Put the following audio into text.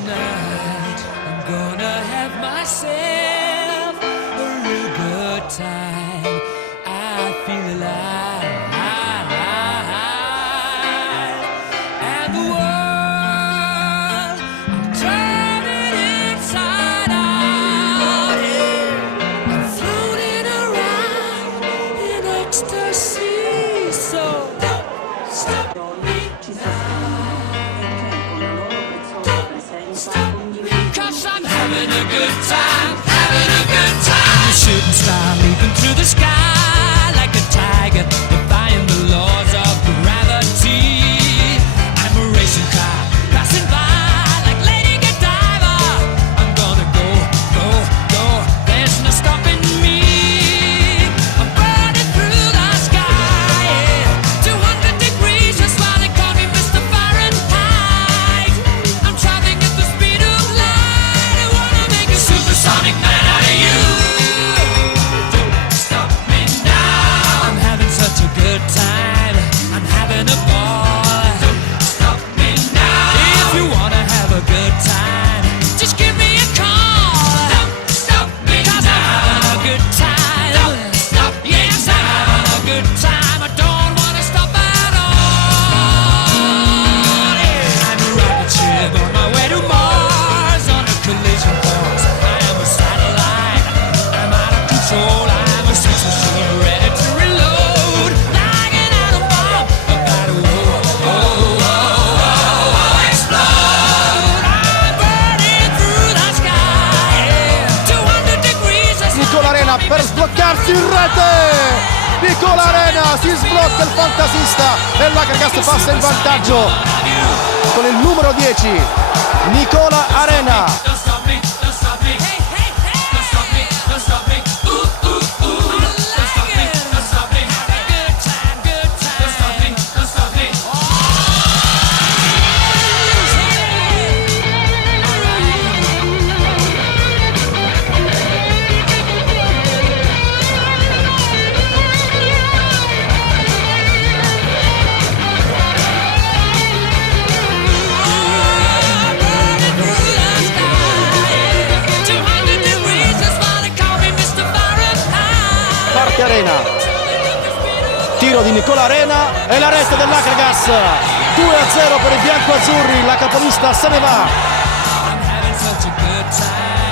tonight. I'm gonna have myself a real good time. I feel alive. And the world, I'm turning inside out. Yeah. I'm floating around in ecstasy. So don't stop me now. 'Cause I'm having a good time, having a good time. A shooting star leaping through the sky like a tiger, defying the laws of gravity. I'm a racing car passing by like Lady Godiva. I'm gonna go, go, go. There's no stopping me. I'm burning through the sky, yeah. 200 degrees, that's why they call me Mr. Fahrenheit. I'm traveling at the speed of light. I wanna make a supersonic man out of you. Don't stop me now. I'm having such a good time. I'm having a ball. Don't stop me now. If you wanna have a good time, just give me a call. Don't stop me now. 'Cause I'm having a good time. Don't stop me now. Yes, I'm having a good time. I don't wanna stop at all. Yeah. I'm a rocket ship on my way to Mars on a collision course. I am a satellite. I'm out of control. I'm a sex machine ready to reload. Like an atom bomb, about to explode. I'm burning through the sky. Yeah. 200 degrees. That's Nicola Arena per sbloccarsi in rete. Nicola Arena si sblocca il fantasista e l'Akragas passa in vantaggio con il numero 10 Nicola Arena. Don't stop me, don't stop me. Hey, hey, hey. Don't stop me, don't stop me. Ooh, ooh, ooh. Don't stop me, don't stop me. Have a good time, good time. Don't stop me, don't stop me. Burning through the sky. 200 degrees, that's why they call me Mr. Fahrenheit. Parte Arena, tiro di Nicola Arena e la rete dell'Akragas. 2-0 per i biancoazzurri, la capolista se ne va. I'm having such a good time.